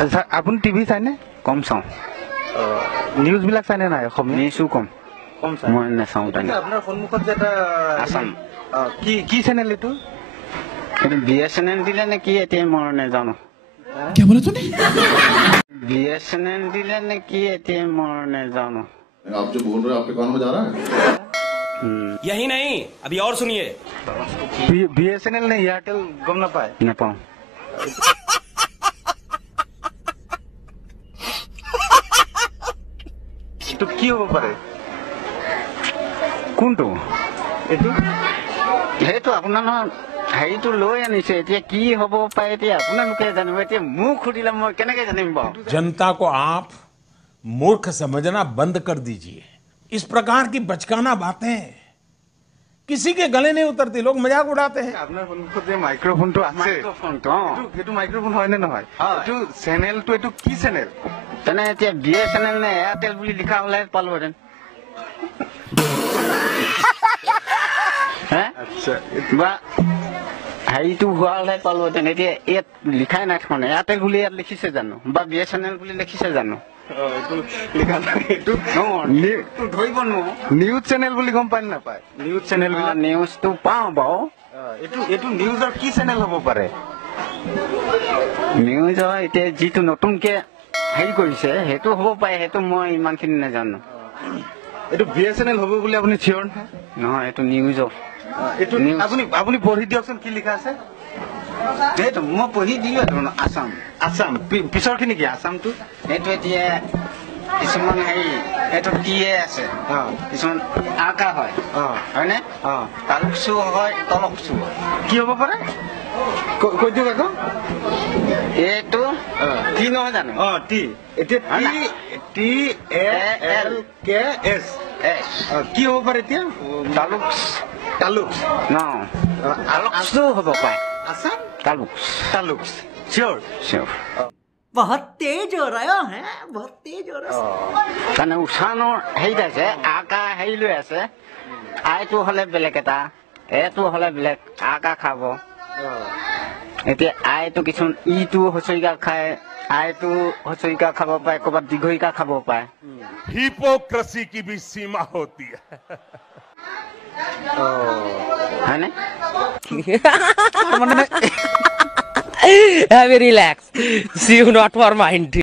আচ্ছা আপুনি টিভি চাইনে? কম চাওঁ। নিউজ বিলাক চাইনে নাই? অসমীয়া নিউজো কম চাই। মই নাচাওঁ। আপোনাৰ সন্মুখত যে এটা আছাম কি চেনেল এইটো? এইটো BSNL দিলে নে কি এতিয়া মই নাজানো। क्या बोला तूने? BSNL दिले ने की मैं जानो। आप जो बोल रहे हैं आपके कान में जा रहा है? यही नहीं, अभी और सुनिए। BSNL ने एयरटेल गम ना पाए न पाऊं। तो की हो पारे? কোনটো? এইটো সেইটো আপোনাৰ হেৰিটো লৈ আনিছে এতিয়া কি হ'ব পাৰে এতিয়া আপোনালোকে জানিব এতিয়া মোক খুদিলে মই কেনেকৈ জানিম বাৰু। जनता को आप मूर्ख समझना बंद कर दीजिए। इस प्रकार की बचकाना बातें किसी के गले नहीं उतरती, लोग मजाक उड़ाते हैं। আপোনাৰ সন্মুখত যে মাইক্ৰফোনটো আছে, মাইক্ৰফোনটো সেইটো মাইক্ৰফোন হয় নে নহয়? এইটো চেনেলটো এইটো কি চেনেল? তেনে এতিয়া BSNL নে এয়াৰটেল বুলি লিখা হ'লে পালোহেঁতেন। আচ্ছা বা হেৰিটো হোৱা হ'লে পালোহেঁতেন। এতিয়া ইয়াত লিখাই নাই দেখোন এয়াৰটেল বুলি ইয়াত লিখিছে জানো বা BSNL বুলি লিখিছে জানো? এইটো লিখা নাই। এইটো ধৰিব নোৱাৰো। নিউজ চেনেল বুলি গম পায় নাপায়? নিউজ চেনেল নিউজটো পাওঁ বাৰু। এইটো নিউজৰ কি চেনেল হ'ব পাৰে? নিউজৰ এতিয়া যিটো নতুনকে হেৰি কৰিছে সেইটো হ'ব পাৰে, সেইটো মই ইমানখিনি নাজানো। এইটো BSNL হ'ব বুলি আপুনি চিয়ৰ নহয়? এইটো নিউজৰ। এইটো আপুনি পঢ়ি দিয়কচোন কি লিখা আছে। সেইটো মই পঢ়ি দিলোঁ আছাম। আছাম পিছৰ খিনি কি আছামটো? এইটো এতিয়া কিছুমান হেৰি এইটো টিয়ে আছে, কিছুমান আকা হয় হয়নে? তালুকচু হয়, তলকচু কি হ'ব পাৰে কৈ দিয়ক আকৌ। এইটো কি নহয় জানো? টি এতিয়া TALKS কি হ'ব পাৰে এতিয়া? তালুক ন তালুকচু হ'ব পাৰে। আছাম তালুক চিয়ৰ। बहुत तेज हो रहा है, बहुत तेज हो रहा है। তাৰমানে উচ্চাৰণৰ হেৰিত আছে, আকা হেৰি লৈ আছে। আইটো হ'লে বেলেগ এটা, এটো হ'লে বেলেগ, আকা খাব। এতিয়া আইটো কিছুমান ইটো হচৰিকা খায়, আইটো হচৰিকা খাব পাৰে, ক'ৰবাত দীঘৰিকা খাব পাৰে। हिपोक्रेसी की भी सीमा होती है। হয়নে? Have a relax. See you not for mind.